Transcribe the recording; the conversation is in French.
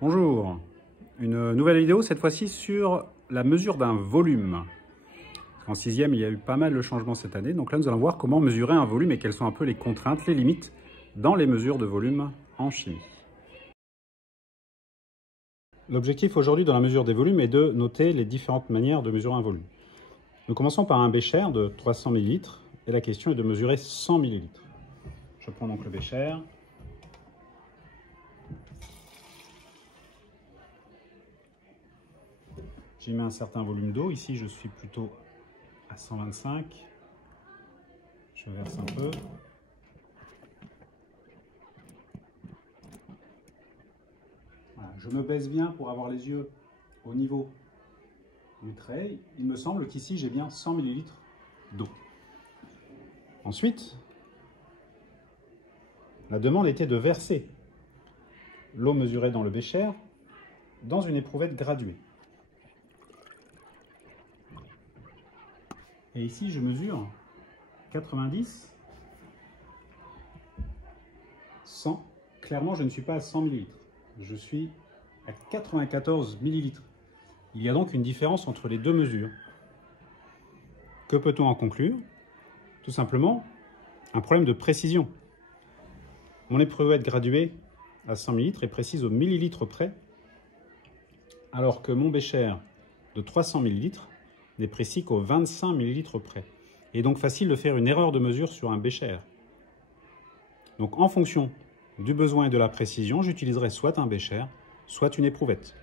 Bonjour, une nouvelle vidéo cette fois-ci sur la mesure d'un volume. En sixième, il y a eu pas mal de changements cette année, donc là nous allons voir comment mesurer un volume et quelles sont un peu les contraintes, les limites dans les mesures de volume en chimie. L'objectif aujourd'hui dans la mesure des volumes est de noter les différentes manières de mesurer un volume. Nous commençons par un bécher de 300 ml et la question est de mesurer 100 ml. Je prends donc le bécher. J'y mets un certain volume d'eau. Ici, je suis plutôt à 125. Je verse un peu. Voilà. Je me baisse bien pour avoir les yeux au niveau du trait. Il me semble qu'ici, j'ai bien 100 ml d'eau. Ensuite, la demande était de verser l'eau mesurée dans le bécher dans une éprouvette graduée. Et ici, je mesure 90, 100. Clairement, je ne suis pas à 100 ml. Je suis à 94 ml. Il y a donc une différence entre les deux mesures. Que peut-on en conclure? Tout simplement, un problème de précision. Mon éprouvette graduée à 100 ml est précise au millilitre près, alors que mon bécher de 300 ml n'est précis qu'au 25 ml près. Il est donc facile de faire une erreur de mesure sur un bécher. Donc en fonction du besoin et de la précision, j'utiliserai soit un bécher, soit une éprouvette.